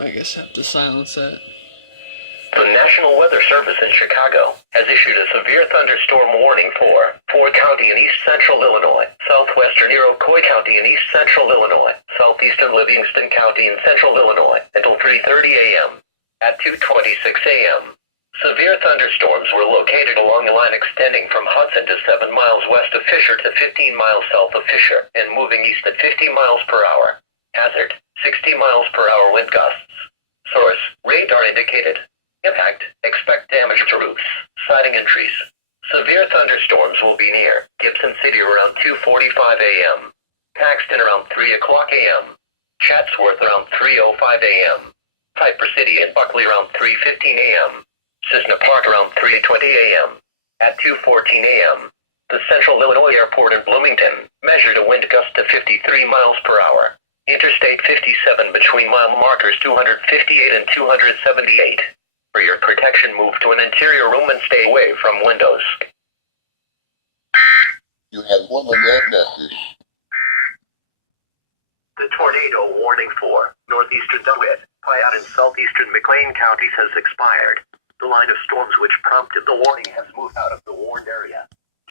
I guess I have to silence that. The National Weather Service in Chicago has issued a severe thunderstorm warning for Ford County in east central Illinois, southwestern Iroquois County in east central Illinois, southeastern Livingston County in central Illinois until 3:30 a.m. At 2:26 a.m., severe thunderstorms were located along a line extending from Hudson to 7 miles west of Fisher to 15 miles south of Fisher and moving east at 50 miles per hour. Hazard, 60 miles per hour wind gusts. Source, radar indicated. Impact, expect damage to roofs, siding and trees. Severe thunderstorms will be near Gibson City around 2:45 a.m., Paxton around 3 o'clock a.m., Chatsworth around 3:05 a.m., Piper City and Buckley around 3:15 a.m., Cessna Park around 3:20 a.m. At 2:14 a.m., the Central Illinois Airport in Bloomington measured a wind gust of 53 miles per hour. Interstate 57 between mile markers 258 and 278. For your protection, move to an interior room and stay away from windows. You have one alert message. The tornado warning for northeastern DeWitt, Piatt, and southeastern McLean counties has expired. The line of storms which prompted the warning has moved out of the warned area.